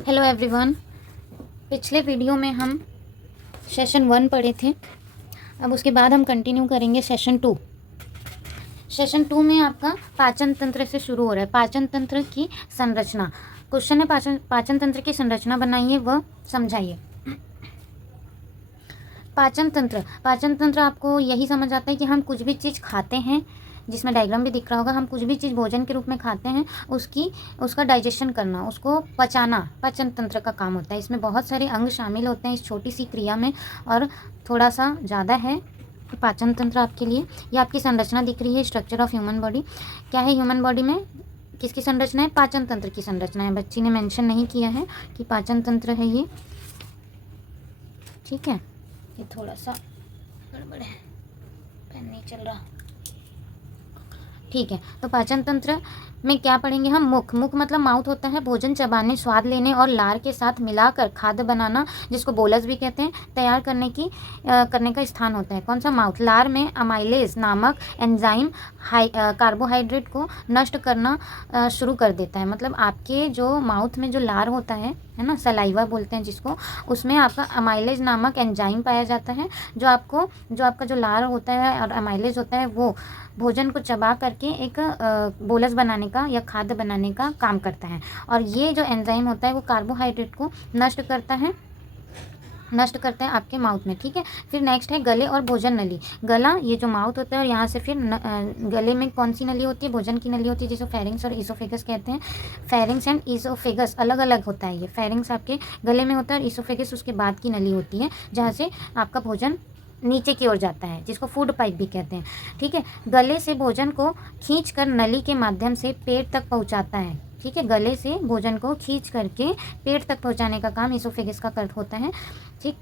Hello everyone. पिछले video में हम सेशन 1 पढ़े थे। अब उसके बाद हम कंटिन्यू करेंगे सेशन 2। सेशन 2 में आपका पाचन तंत्र से शुरू हो रहा है। पाचन तंत्र की संरचना क्वेश्चन है। पाचन तंत्र की संरचना बनाइए व समझाइए। पाचन तंत्र आपको यही समझ आता है कि हम कुछ भी चीज़ खाते हैं, जिसमें डायग्राम भी दिख रहा होगा। हम कुछ भी चीज़ भोजन के रूप में खाते हैं, उसका डाइजेशन करना, उसको पचाना पाचन तंत्र का काम होता है। इसमें बहुत सारे अंग शामिल होते हैं इस छोटी सी क्रिया में, और थोड़ा सा ज़्यादा है पाचन तंत्र आपके लिए। ये आपकी संरचना दिख रही है, स्ट्रक्चर ऑफ ह्यूमन बॉडी। क्या है ह्यूमन बॉडी में, किसकी संरचना है? पाचन तंत्र की संरचना है। बच्ची ने मेंशन नहीं किया है कि पाचन तंत्र है ये, ठीक है। ये थोड़ा सा गड़बड़ है, पेन नहीं चल रहा, ठीक है। तो पाचन तंत्र में क्या पढ़ेंगे हम? मुख मतलब माउथ होता है। भोजन चबाने, स्वाद लेने और लार के साथ मिलाकर खाद्य बनाना, जिसको बोलस भी कहते हैं, तैयार करने का स्थान होता है। कौन सा? माउथ। लार में अमाइलेज नामक एंजाइम कार्बोहाइड्रेट को नष्ट करना शुरू कर देता है। मतलब आपके जो माउथ में जो लार होता है ना, सलाइवा बोलते हैं जिसको, उसमें आपका अमाइलेज नामक एंजाइम पाया जाता है, जो आपका जो लार होता है और अमाइलेज होता है, वो भोजन को चबा करके एक बोलस बनाने का या खाद्य बनाने का काम करता है। और ये जो एंजाइम होता है वो कार्बोहाइड्रेट को नष्ट करता है आपके माउथ में, ठीक है। फिर नेक्स्ट है गले और भोजन नली। गला, ये जो माउथ होता है, और यहाँ से फिर गले में कौन सी नली होती है? भोजन की नली होती है, जिसको फेरिंग्स और ईसोफेगस कहते हैं। फेरिंग्स एंड ईसोफेगस अलग अलग होता है। ये फेरिंग्स आपके गले में होता है और ईसोफेगस उसके बाद की नली होती है, जहाँ से आपका भोजन नीचे की ओर जाता है, जिसको फूड पाइप भी कहते हैं, ठीक है। गले से भोजन को खींचकर नली के माध्यम से पेट तक पहुंचाता है, ठीक है। गले से भोजन को खींच करके पेट तक पहुंचाने का काम ईसोफेगस का कर होता है, ठीक।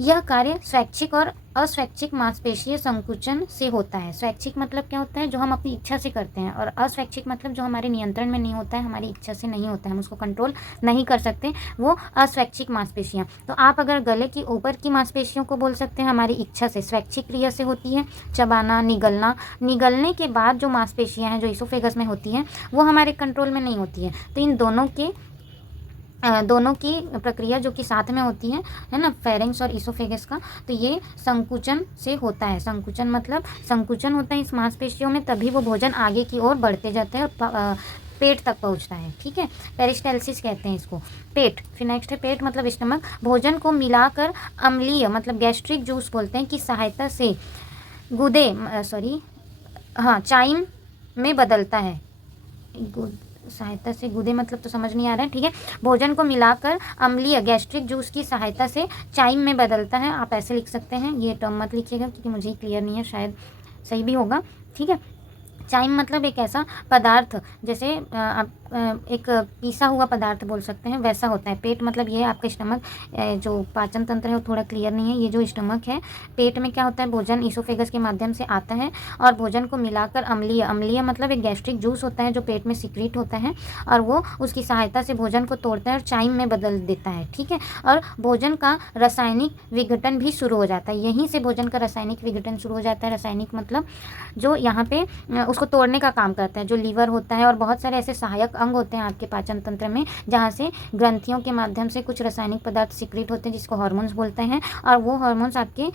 यह कार्य स्वैच्छिक और अस्वैच्छिक मांसपेशीय संकुचन से होता है। स्वैच्छिक मतलब क्या होता है? जो हम अपनी इच्छा से करते हैं, और अस्वैच्छिक मतलब जो हमारे नियंत्रण में नहीं होता है, हमारी इच्छा से नहीं होता है, हम उसको कंट्रोल नहीं कर सकते, वो अस्वैच्छिक मांसपेशियाँ। तो आप अगर गले की ऊपर की मांसपेशियों को बोल सकते हैं हमारी इच्छा से, स्वैच्छिक क्रिया से होती है, चबाना, निगलना। निगलने के बाद जो मांसपेशियाँ हैं जो ईसोफेगस में होती हैं, वो हमारे कंट्रोल में नहीं होती है। तो इन दोनों की प्रक्रिया जो कि साथ में होती है ना, फेरिंग्स और ईसोफेगस का, तो ये संकुचन से होता है। संकुचन मतलब संकुचन होता है इस मांसपेशियों में, तभी वो भोजन आगे की ओर बढ़ते जाते हैं और पेट तक पहुंचता है, ठीक है। पेरिस्टाल्सिस कहते हैं इसको, पेट। फिर नेक्स्ट है पेट मतलब स्टमक। भोजन को मिलाकर अम्लीय मतलब गैस्ट्रिक जूस बोलते हैं की सहायता से चाइम में बदलता है। सहायता से, गुदे मतलब तो समझ नहीं आ रहा है, ठीक है। भोजन को मिलाकर अम्लीय गैस्ट्रिक जूस की सहायता से चाइम में बदलता है। आप ऐसे लिख सकते हैं, ये टर्म मत लिखिएगा क्योंकि मुझे क्लियर नहीं है, शायद सही भी होगा, ठीक है। चाइम मतलब एक ऐसा पदार्थ, जैसे आप एक पीसा हुआ पदार्थ बोल सकते हैं, वैसा होता है। पेट मतलब ये आपका स्टमक, जो पाचन तंत्र है वो थोड़ा क्लियर नहीं है। ये जो स्टमक है, पेट में क्या होता है? भोजन ईसोफेगस के माध्यम से आता है और भोजन को मिलाकर अम्लीय मतलब एक गैस्ट्रिक जूस होता है जो पेट में सिक्रीट होता है, और वो उसकी सहायता से भोजन को तोड़ता है और चाइम में बदल देता है, ठीक है। और भोजन का रासायनिक विघटन भी शुरू हो जाता है। यहीं से भोजन का रासायनिक विघटन शुरू हो जाता है। रासायनिक मतलब जो यहाँ पे उसको तोड़ने का काम करता है, जो लीवर होता है, और बहुत सारे ऐसे सहायक अंग होते हैं आपके पाचन तंत्र में, जहाँ से ग्रंथियों के माध्यम से कुछ रासायनिक पदार्थ सिक्रीट होते हैं, जिसको हार्मोन्स बोलते हैं। और वो हार्मोन्स आपके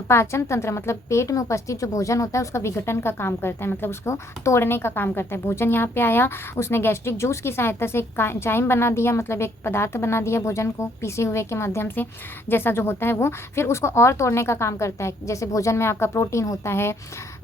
पाचन तंत्र मतलब पेट में उपस्थित जो भोजन होता है उसका विघटन का काम करता है, मतलब उसको तोड़ने का काम करता है। भोजन यहाँ पे आया, उसने गैस्ट्रिक जूस की सहायता से एक एंजाइम बना दिया, मतलब एक पदार्थ बना दिया भोजन को पीसे हुए के माध्यम से, जैसा जो होता है वो, फिर उसको और तोड़ने का काम करता है। जैसे भोजन में आपका प्रोटीन होता है,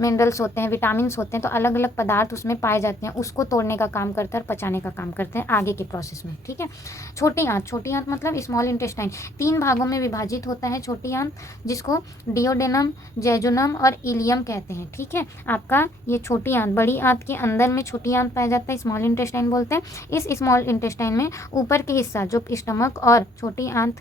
मिनरल्स होते हैं, विटामिन्स होते हैं, तो अलग अलग पदार्थ उसमें पाए जाते हैं, उसको तोड़ने का काम करता है और पचाने का काम करते हैं आगे के प्रोसेस में, ठीक है। छोटी आंत मतलब स्मॉल इंटेस्टाइन 3 भागों में विभाजित होता है छोटी आंत, जिसको डिओडेनम, जेजुनम और इलियम कहते हैं, ठीक है। आपका ये छोटी आंत, बड़ी आंत के अंदर में छोटी आंत पाया जाता है, स्मॉल इंटेस्टाइन बोलते हैं। इस स्मॉल इंटेस्टाइन में ऊपर के हिस्सा जो स्टमक और छोटी आंत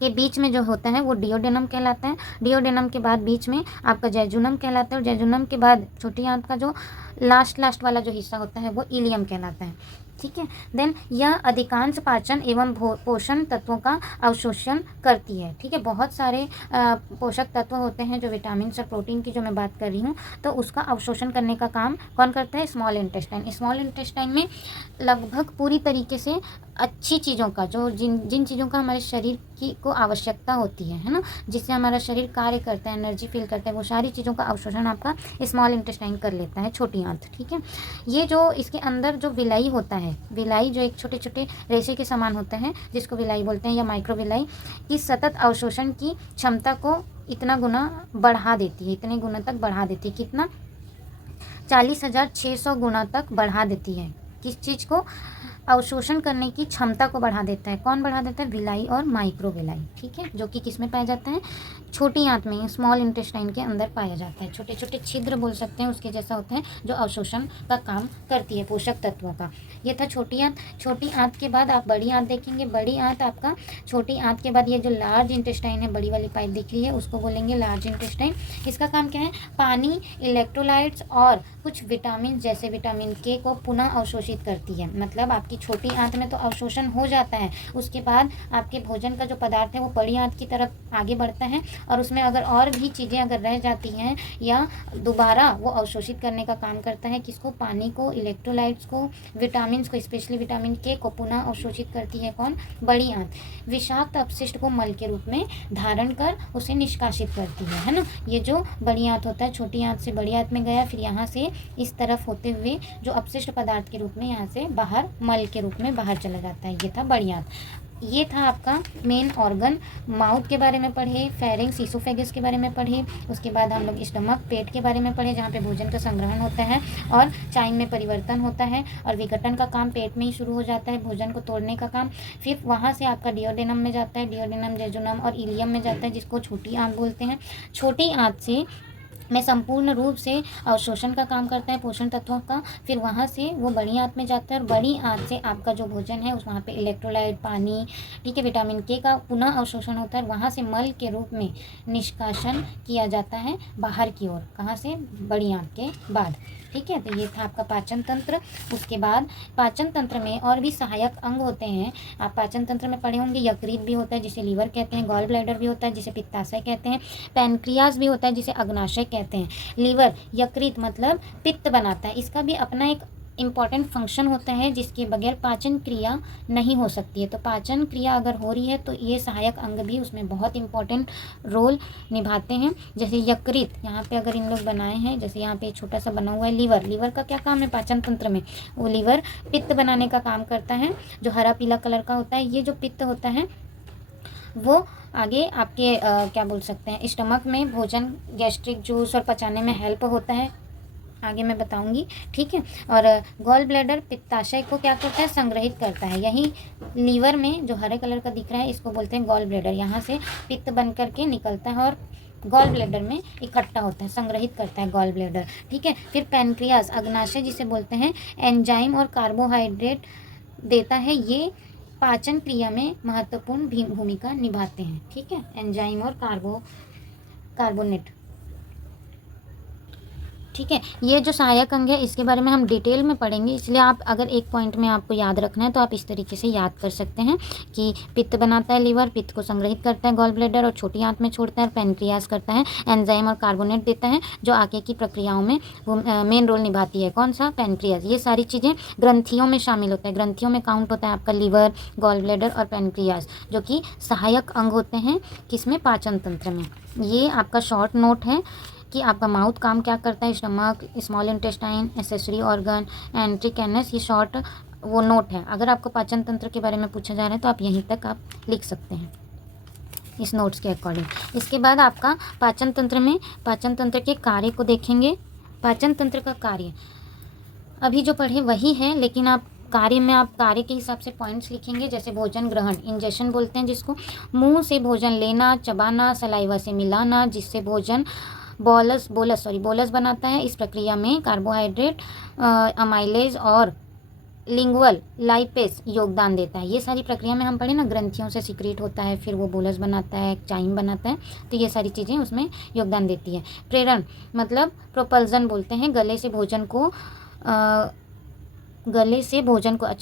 के बीच में जो होता है वो डिओडेनम कहलाता है। डिओडेनम के बाद बीच में आपका जेजुनम कहलाता है, और जेजुनम के बाद छोटी आंत का जो लास्ट वाला जो हिस्सा होता है वो इलियम कहलाता है, ठीक है। देन यह अधिकांश पाचन एवं पोषण तत्वों का अवशोषण करती है, ठीक है। बहुत सारे पोषक तत्व होते हैं, जो विटामिन और प्रोटीन की जो मैं बात कर रही हूँ, तो उसका अवशोषण करने का काम कौन करता है? Small intestine. स्मॉल इंटेस्टाइन में लगभग पूरी तरीके से अच्छी चीज़ों का, जो जिन जिन चीज़ों का हमारे शरीर की को आवश्यकता होती है ना, जिससे हमारा शरीर कार्य करता है, एनर्जी फील करता है, वो सारी चीज़ों का अवशोषण आपका स्मॉल इंटेस्टाइन कर लेता है, छोटी आंत। ठीक है, ये जो इसके अंदर जो विलाई होता है, विलाई जो एक छोटे छोटे रेशे के समान होते हैं, जिसको विलाई बोलते हैं या माइक्रो विलाई, की सतत अवशोषण की क्षमता को इतना गुना बढ़ा देती है, इतने गुना तक बढ़ा देती है। कितना? 40,600 गुना तक बढ़ा देती है। किस चीज़ को? अवशोषण करने की क्षमता को बढ़ा देता है। कौन बढ़ा देता है? विलाई और माइक्रो विलाई। ठीक है, जो कि किस में पाया जाता है? छोटी आंत में, स्मॉल इंटेस्टाइन के अंदर पाया जाता है। छोटे छोटे छिद्र बोल सकते हैं, उसके जैसा होते हैं, जो अवशोषण का काम करती है, पोषक तत्वों का। ये था छोटी आंत। छोटी आंत के बाद आप बड़ी आंत देखेंगे। बड़ी आंत आपका, छोटी आंत के बाद ये जो लार्ज इंटेस्टाइन है, बड़ी वाली पाइप दिख रही है, उसको बोलेंगे लार्ज इंटेस्टाइन। इसका काम क्या है? पानी, इलेक्ट्रोलाइट्स और कुछ विटामिन जैसे विटामिन के को पुनः अवशोषित करती है। मतलब आपकी छोटी आंत में तो अवशोषण हो जाता है, उसके बाद आपके भोजन का जो पदार्थ है वो बड़ी आंत की तरफ आगे बढ़ता है, और उसमें अगर और भी चीज़ें अगर रह जाती हैं या दोबारा वो अवशोषित करने का काम करता है। किसको? पानी को, इलेक्ट्रोलाइट्स को, विटामिन को, स्पेशली विटामिन के को पुनः अवशोषित करती है। कौन? बड़ी आंत। विषाक्त अपशिष्ट को मल के रूप में धारण कर उसे निष्कासित करती है ना। ये जो बड़ी आंत होता है, छोटी आंत से बड़ी आंत में गया, फिर यहाँ से इस तरफ होते हुए जो अपशिष्ट पदार्थ के रूप में यहाँ से बाहर मल के रूप में बाहर चला जाता है। ये था बड़ी आंत। ये था आपका मेन ऑर्गन। माउथ के बारे में पढ़े, फेरिंग्स, ईसोफेगस के बारे में पढ़े, उसके बाद हम लोग स्टमक, पेट के बारे में पढ़े, जहाँ पे भोजन का संग्रहण होता है और चाइम में परिवर्तन होता है, और विघटन का काम पेट में ही शुरू हो जाता है, भोजन को तोड़ने का काम। फिर वहाँ से आपका डिओडेनम में जाता है, डिओडेनम, जेजुनम और इलियम में जाता है, जिसको छोटी आंत बोलते हैं। छोटी आंत से में संपूर्ण रूप से अवशोषण का काम करता है, पोषण तत्वों का। फिर वहाँ से वो बड़ी आंत में जाता है, और बड़ी आंत से आपका जो भोजन है उस वहाँ पे इलेक्ट्रोलाइट, पानी, ठीक है, विटामिन के का पुनः अवशोषण होता है, वहाँ से मल के रूप में निष्कासन किया जाता है बाहर की ओर। कहाँ से? बड़ी आंत के बाद। ठीक है, तो ये था आपका पाचन तंत्र। उसके बाद पाचन तंत्र में और भी सहायक अंग होते हैं। आप पाचन तंत्र में पढ़े होंगे, यकृत भी होता है जिसे लीवर कहते हैं, गॉल ब्लैडर भी होता है जिसे पित्ताशय कहते हैं, पैनक्रियाज भी होता है जिसे अग्नाशय कहते हैं। लीवर, यकृत मतलब पित्त बनाता है, इसका भी अपना एक इम्पॉर्टेंट फंक्शन होता है जिसके बगैर पाचन क्रिया नहीं हो सकती है। तो पाचन क्रिया अगर हो रही है तो ये सहायक अंग भी उसमें बहुत इम्पॉर्टेंट रोल निभाते हैं। जैसे यकृत, यहाँ पे अगर इन लोग बनाए हैं, जैसे यहाँ पे छोटा सा बना हुआ है लीवर। लीवर का क्या काम है पाचन तंत्र में? वो लीवर पित्त बनाने का काम करता है, जो हरा पीला कलर का होता है। ये जो पित्त होता है वो आगे आपके क्या बोल सकते हैं, स्टमक में भोजन, गैस्ट्रिक जूस और पचाने में हेल्प होता है, आगे मैं बताऊंगी। ठीक है, और गॉल ब्लैडर पित्ताशय को क्या करता है? संग्रहित करता है। यही लीवर में जो हरे कलर का दिख रहा है इसको बोलते हैं गॉल ब्लैडर। यहाँ से पित्त बन करके निकलता है और गॉल ब्लैडर में इकट्ठा होता है, संग्रहित करता है गॉल ब्लैडर। ठीक है, फिर पैनक्रियास, अग्नाशय जिसे बोलते हैं, एंजाइम और कार्बोहाइड्रेट देता है। ये पाचन क्रिया में महत्वपूर्ण भूमिका निभाते हैं। ठीक है, एंजाइम और कार्बोनेट। ठीक है, ये जो सहायक अंग है इसके बारे में हम डिटेल में पढ़ेंगे, इसलिए आप अगर एक पॉइंट में आपको याद रखना है तो आप इस तरीके से याद कर सकते हैं कि पित्त बनाता है लीवर, पित्त को संग्रहित करता है गॉल ब्लैडर और छोटी आंत में छोड़ता है, पैनक्रियास करता है, एंजाइम और कार्बोनेट देता है जो आगे की प्रक्रियाओं में मेन रोल निभाती है। कौन सा? पैनक्रियास। ये सारी चीज़ें ग्रंथियों में शामिल होता है, ग्रंथियों में काउंट होता है आपका लीवर, गॉल ब्लैडर और पैनक्रियास, जो कि सहायक अंग होते हैं किसमें? पाचन तंत्र में। ये आपका शॉर्ट नोट है कि आपका माउथ काम क्या करता है, stomach, small intestine, accessory organ, एंट्रिक anus, ये शॉर्ट वो नोट है। अगर आपको पाचन तंत्र के बारे में पूछा जा रहा है तो आप यहीं तक आप लिख सकते हैं इस नोट्स के अकॉर्डिंग। इसके बाद आपका पाचन तंत्र में पाचन तंत्र के कार्य को देखेंगे। पाचन तंत्र का कार्य अभी जो पढ़े वही है, लेकिन आप कार्य में आप कार्य के हिसाब से पॉइंट्स लिखेंगे। जैसे भोजन ग्रहण, इंजेशन बोलते हैं जिसको, मुंह से भोजन लेना, चबाना, सलाइवा से मिलाना, जिससे भोजन बोलस बनाता है। इस प्रक्रिया में कार्बोहाइड्रेट, अमाइलेज और लिंगुअल लाइपेस योगदान देता है। ये सारी प्रक्रिया में हम पढ़े ना, ग्रंथियों से सिक्रीट होता है, फिर वो बोलस बनाता है, चाइम बनाता है, तो ये सारी चीज़ें उसमें योगदान देती है। प्रेरण मतलब प्रोपल्जन बोलते हैं, गले से भोजन को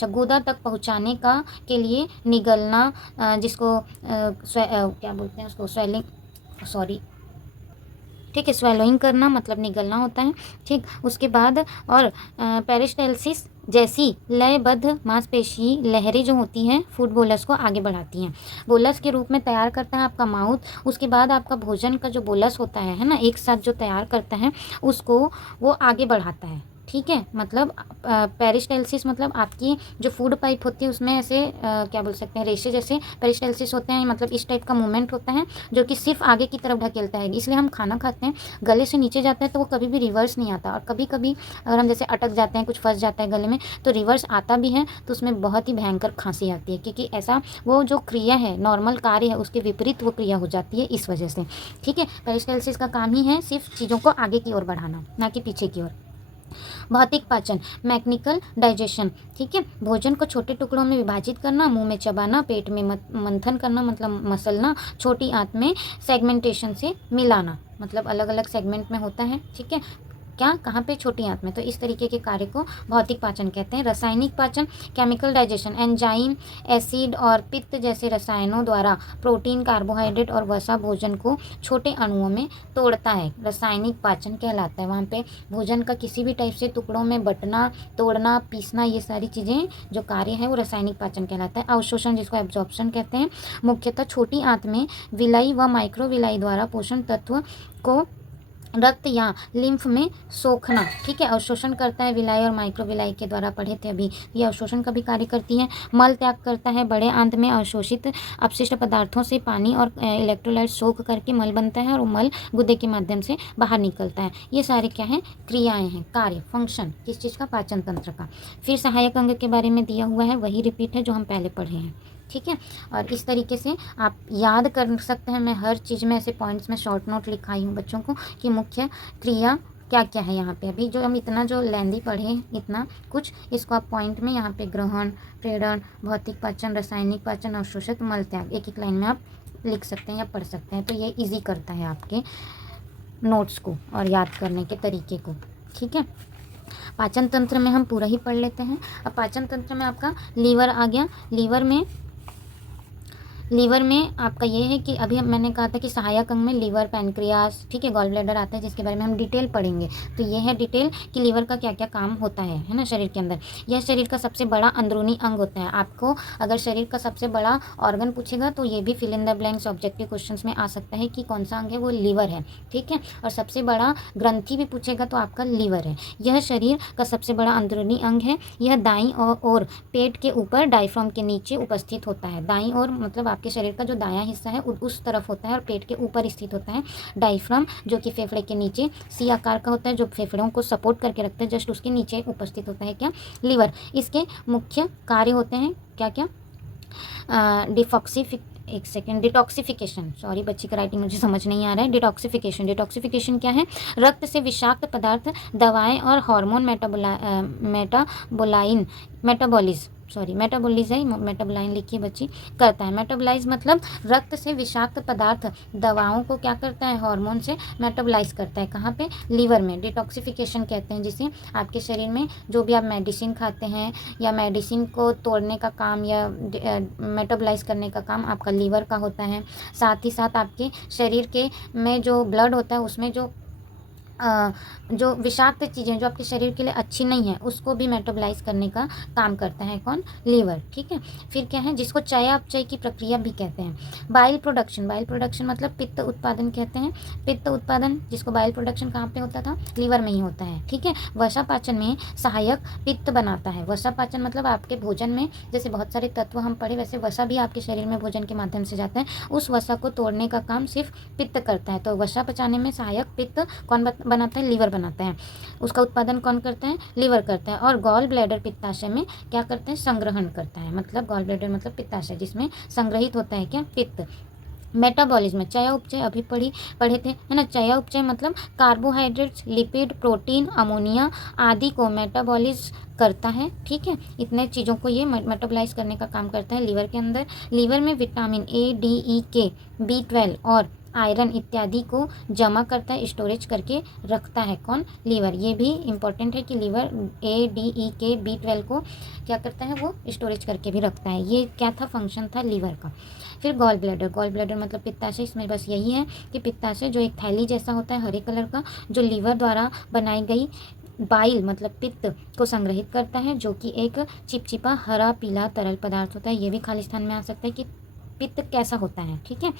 गुदा तक पहुंचाने का के लिए निगलना, जिसको क्या बोलते हैं उसको, स्वेलिंग, ठीक है। स्वेलोइंग करना मतलब निगलना होता है, ठीक। उसके बाद और पेरिस्टाल्सिस जैसी लयबद्ध मांसपेशी लहरें जो होती हैं फूड बोलस को आगे बढ़ाती हैं, बोलस के रूप में तैयार करता है आपका माउथ। उसके बाद आपका भोजन का जो बोलस होता है ना, एक साथ जो तैयार करता है उसको वो आगे बढ़ाता है, ठीक है। मतलब पेरिस्टाल्सिस मतलब आपकी जो फूड पाइप होती है उसमें ऐसे क्या बोल सकते हैं, रेशे जैसे पेरिस्टाल्सिस होते हैं, मतलब इस टाइप का मूवमेंट होता है जो कि सिर्फ आगे की तरफ ढकेलता है। इसलिए हम खाना खाते हैं गले से नीचे जाता है तो वो कभी भी रिवर्स नहीं आता, और कभी कभी अगर हम जैसे अटक जाते हैं, कुछ फंस जाता है गले में, तो रिवर्स आता भी है तो उसमें बहुत ही भयंकर खांसी आती है, क्योंकि ऐसा वो जो क्रिया है, नॉर्मल कार्य है, उसके विपरीत वो क्रिया हो जाती है इस वजह से, ठीक है। पेरिस्टाल्सिस का काम ही है सिर्फ चीज़ों को आगे की ओर बढ़ाना, ना कि पीछे की ओर। भौतिक पाचन, मैकेनिकल डाइजेशन, ठीक है। भोजन को छोटे टुकड़ों में विभाजित करना, मुंह में चबाना, पेट में मंथन करना मतलब मसलना, छोटी आंत में सेगमेंटेशन से मिलाना, मतलब अलग अलग सेगमेंट में होता है, ठीक है। क्या, कहाँ पे, छोटी आंत में। तो इस तरीके के कार्य को भौतिक पाचन कहते हैं। रासायनिक पाचन, केमिकल डाइजेशन, एंजाइम, एसिड और पित्त जैसे रसायनों द्वारा प्रोटीन, कार्बोहाइड्रेट और वसा भोजन को छोटे अणुओं में तोड़ता है, रासायनिक पाचन कहलाता है। वहाँ पे भोजन का किसी भी टाइप से टुकड़ों में बंटना, तोड़ना, पीसना, ये सारी चीज़ें जो कार्य है वो रासायनिक पाचन कहलाता है। अवशोषण जिसको एब्जॉर्प्शन कहते हैं, मुख्यतः छोटी आंत में विलाई व माइक्रोविलाई द्वारा पोषण तत्व को रक्त या लिम्फ में सोखना, ठीक है। अवशोषण करता है विलाई और माइक्रोविलाई के द्वारा, पढ़े थे अभी, ये अवशोषण का भी कार्य करती है। मल त्याग करता है, बड़े आंत में अवशोषित अपशिष्ट पदार्थों से पानी और इलेक्ट्रोलाइट सोख करके मल बनता है और वो मल गुदे के माध्यम से बाहर निकलता है। ये सारे क्या हैं, क्रियाएं हैं, कार्य, फंक्शन किस चीज़ का, पाचन तंत्र का। फिर सहायक अंग के बारे में दिया हुआ है, वही रिपीट है जो हम पहले पढ़े हैं, ठीक है। और इस तरीके से आप याद कर सकते हैं। मैं हर चीज़ में ऐसे पॉइंट्स में शॉर्ट नोट लिखाई हूँ बच्चों को कि मुख्य क्रिया क्या क्या है यहाँ पे। अभी जो हम इतना जो लेंदी पढ़े, इतना कुछ, इसको आप पॉइंट में यहाँ पे ग्रहण, प्रेरण, भौतिक पाचन, रासायनिक पाचन, अवशोषित, मल त्याग, एक एक लाइन में आप लिख सकते हैं या पढ़ सकते हैं। तो ये ईजी करता है आपके नोट्स को और याद करने के तरीके को, ठीक है। पाचन तंत्र में हम पूरा ही पढ़ लेते हैं। अब पाचन तंत्र में आपका लीवर आ गया। लीवर में आपका ये है कि अभी मैंने कहा था कि सहायक अंग में लीवर, पैनक्रियास, ठीक है, गॉल ब्लैडर आता है, जिसके बारे में हम डिटेल पढ़ेंगे। तो ये है डिटेल कि लीवर का क्या क्या काम होता है ना शरीर के अंदर। यह शरीर का सबसे बड़ा अंदरूनी अंग होता है। आपको अगर शरीर का सबसे बड़ा ऑर्गन पूछेगा तो ये भी fill in the blanks objective questions में आ सकता है कि कौन सा अंग है, वो लीवर है, ठीक है। और सबसे बड़ा ग्रंथि भी पूछेगा तो आपका लीवर है। यह शरीर का सबसे बड़ा अंदरूनी अंग है। यह दाईं ओर पेट के ऊपर डायफ्राम के नीचे उपस्थित होता है। दाईं ओर मतलब आपके शरीर का जो दायां हिस्सा है उस तरफ होता है और पेट के ऊपर स्थित होता है डायफ्राम, जो कि फेफड़े के नीचे सी आकार का होता है, जो फेफड़ों को सपोर्ट करके रखता है। जस्ट उसके नीचे उपस्थित होता है क्या, लीवर। इसके मुख्य कार्य होते हैं क्या क्या, डिटॉक्सिफिकेशन, सॉरी बच्ची का राइटिंग मुझे समझ नहीं आ रहा है। डिटॉक्सिफिकेशन क्या है, रक्त से विषाक्त पदार्थ, दवाएं और हार्मोन मेटाबोलाइन लिखिए बच्ची, करता है। मेटाबोलाइज मतलब रक्त से विषाक्त पदार्थ, दवाओं को क्या करता है, हार्मोन से मेटाबोलाइज करता है। कहाँ पे, लीवर में। डिटॉक्सिफिकेशन कहते हैं जिसे आपके शरीर में जो भी आप मेडिसिन खाते हैं या मेडिसिन को तोड़ने का काम या मेटाबोलाइज करने का काम आपका लीवर का होता है। साथ ही साथ आपके शरीर के में जो ब्लड होता है उसमें जो विषाक्त चीज़ें जो आपके शरीर के लिए अच्छी नहीं है उसको भी मेटाबोलाइज करने का काम करता है कौन, लीवर, ठीक है। फिर क्या है, जिसको चयापचय की प्रक्रिया भी कहते हैं। बाइल प्रोडक्शन मतलब पित्त उत्पादन कहते हैं। पित्त उत्पादन, जिसको बाइल प्रोडक्शन कहाँ पे होता था, लीवर में ही होता है, ठीक है। वसा पाचन में सहायक पित्त बनाता है। वसा पाचन मतलब आपके भोजन में जैसे बहुत सारे तत्व हम पढ़े, वैसे वसा भी आपके शरीर में भोजन के माध्यम से जाता है। उस वसा को तोड़ने का काम सिर्फ पित्त करता है। तो वसा पचाने में सहायक पित्त कौन बनाता है, लीवर बनाता है। उसका उत्पादन कौन करता है, लीवर करता है। और गॉल ब्लैडर पित्ताशय में क्या करते हैं, संग्रहण करता है। मतलब गॉल ब्लैडर मतलब पित्ताशय, जिसमें संग्रहित होता है क्या, पित्त। मेटाबॉलिज्म, चयापचय अभी पढ़े थे, है ना। चयापचय मतलब कार्बोहाइड्रेट्स, लिपिड, प्रोटीन, अमोनिया आदि को मेटाबॉलिज करता है, ठीक है। इतने चीज़ों को ये मेटाबोलाइज करने का काम करता है लीवर के अंदर। लीवर में vitamin A, D, E, K, B12 और आयरन इत्यादि को जमा करता है, स्टोरेज करके रखता है। कौन? लीवर। ये भी इम्पोर्टेंट है कि लीवर ADE, B12 को क्या करता है? वो स्टोरेज करके भी रखता है। ये क्या था? फंक्शन था लीवर का। फिर गॉल ब्लैडर। गॉल ब्लैडर मतलब पित्ताशय। इसमें बस यही है कि पित्ताशय जो एक थैली जैसा होता है हरे कलर का, जो लीवर द्वारा बनाई गई बाइल मतलब पित्त को संग्रहित करता है, जो कि एक चिपचिपा हरा पीला तरल पदार्थ होता है। ये भी खाली स्थान में आ सकता है कि पित्त कैसा होता है। ठीक है,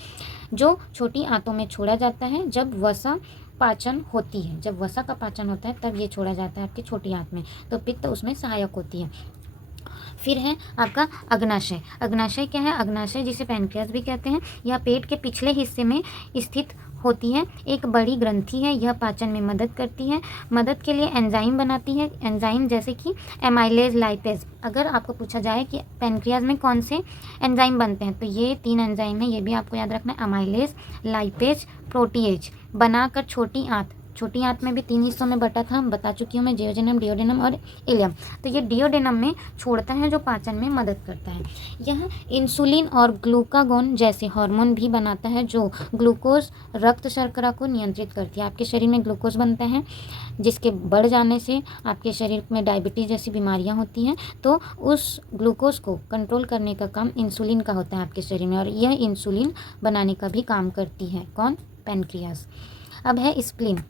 जो छोटी आंतों में छोड़ा जाता है जब वसा पाचन होती है। जब वसा का पाचन होता है तब ये छोड़ा जाता है आपकी छोटी आंत में, तो पित्त उसमें सहायक होती है। फिर है आपका अग्नाशय। अग्नाशय क्या है? अग्नाशय जिसे पैनक्रियास भी कहते हैं, यह पेट के पिछले हिस्से में स्थित होती है। एक बड़ी ग्रंथि है, यह पाचन में मदद करती है। मदद के लिए एंजाइम बनाती है, एंजाइम जैसे कि एमाइलेज, लाइपेज। अगर आपको पूछा जाए कि पैनक्रियास में कौन से एंजाइम बनते हैं, तो ये 3 एंजाइम है, ये भी आपको याद रखना है। अमाइलेज, लाइपेज, प्रोटीएज बनाकर छोटी आंत में भी 3 हिस्सों में बटा था, बता चुकी हूँ मैं, जियोजेनम, डियोडेनम और इलियम। तो ये डियोडेनम में छोड़ता है जो पाचन में मदद करता है। यह इंसुलिन और ग्लूकागोन जैसे हार्मोन भी बनाता है, जो ग्लूकोज रक्त शर्करा को नियंत्रित करती है। आपके शरीर में ग्लूकोज बनता है, जिसके बढ़ जाने से आपके शरीर में डायबिटीज़ जैसी बीमारियां होती हैं, तो उस ग्लूकोज को कंट्रोल करने का काम इंसुलिन का होता है आपके शरीर में, और यह इंसुलिन बनाने का भी काम करती है। कौन? पैनक्रियास। अब है स्प्लीन।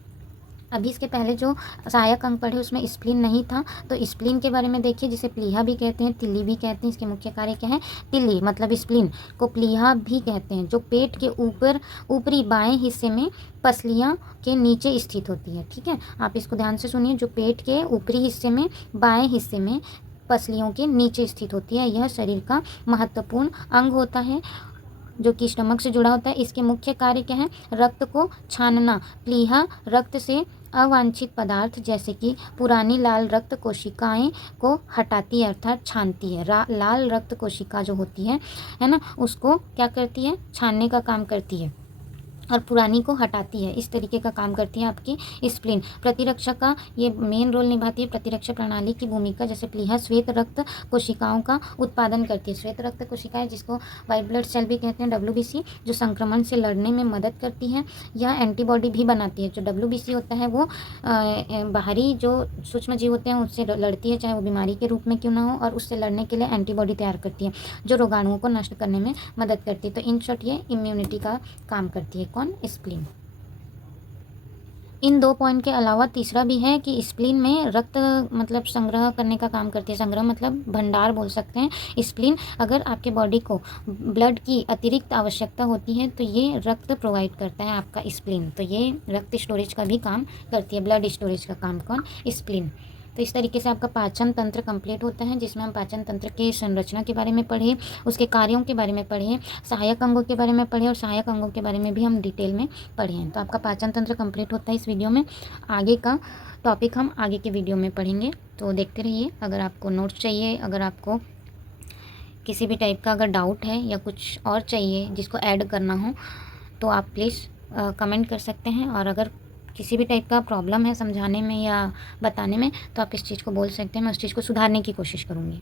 अभी इसके पहले जो सहायक अंग पढ़े उसमें स्प्लीन नहीं था, तो स्प्लीन के बारे में देखिए, जिसे प्लीहा भी कहते हैं, तिल्ली भी कहते हैं। इसके मुख्य कार्य क्या है? तिल्ली मतलब स्प्लीन को प्लीहा भी कहते हैं, जो पेट के ऊपरी बाएं हिस्से में पसलियाँ के नीचे स्थित होती है। ठीक है, आप इसको ध्यान से सुनिए। जो पेट के ऊपरी हिस्से में बाएं हिस्से में पसलियों के नीचे स्थित होती है, यह शरीर का महत्वपूर्ण अंग होता है, जो कि स्टमक से जुड़ा होता है। इसके मुख्य कार्य क्या है? रक्त को छानना। प्लीहा रक्त से अवांछित पदार्थ जैसे कि पुरानी लाल रक्त कोशिकाएं को हटाती है, अर्थात छानती है। लाल रक्त कोशिका जो होती है ना, उसको क्या करती है? छानने का काम करती है और पुरानी को हटाती है। इस तरीके का काम करती है आपकी स्प्लीन। प्रतिरक्षा का ये मेन रोल निभाती है। प्रतिरक्षा प्रणाली की भूमिका, जैसे प्लीहा श्वेत रक्त कोशिकाओं का उत्पादन करती है। श्वेत रक्त कोशिकाएं, जिसको वाइट ब्लड सेल भी कहते हैं, WBC, जो संक्रमण से लड़ने में मदद करती है। यह एंटीबॉडी भी बनाती है। जो WBC होता है वो बाहरी जो सूक्ष्म जीव होते हैं उससे लड़ती है, चाहे वो बीमारी के रूप में क्यों ना हो, और उससे लड़ने के लिए एंटीबॉडी तैयार करती है, जो रोगाणुओं को नष्ट करने में मदद करती है। तो इन शॉर्ट ये इम्यूनिटी का काम करती है। कौन? स्प्लीन। इन 2 पॉइंट के अलावा तीसरा भी है कि स्प्लीन में रक्त मतलब संग्रह करने का काम करती है। संग्रह मतलब भंडार बोल सकते हैं। स्प्लीन, अगर आपके बॉडी को ब्लड की अतिरिक्त आवश्यकता होती है तो ये रक्त प्रोवाइड करता है आपका स्प्लीन। तो ये रक्त स्टोरेज का भी काम करती है, ब्लड स्टोरेज का काम। कौन? स्प्लीन। तो इस तरीके से आपका पाचन तंत्र कंप्लीट होता है, जिसमें हम पाचन तंत्र की संरचना के बारे में पढ़े, उसके कार्यों के बारे में पढ़े, सहायक अंगों के बारे में पढ़े, और सहायक अंगों के बारे में भी हम डिटेल में पढ़े हैं। तो आपका पाचन तंत्र कंप्लीट होता है इस वीडियो में। आगे का टॉपिक हम आगे के वीडियो में पढ़ेंगे, तो देखते रहिए। अगर आपको नोट्स चाहिए, अगर आपको किसी भी टाइप का अगर डाउट है या कुछ और चाहिए जिसको ऐड करना हो, तो आप प्लीज़ कमेंट कर सकते हैं। और अगर किसी भी टाइप का प्रॉब्लम है समझाने में या बताने में, तो आप इस चीज़ को बोल सकते हैं, मैं उस चीज़ को सुधारने की कोशिश करूँगी।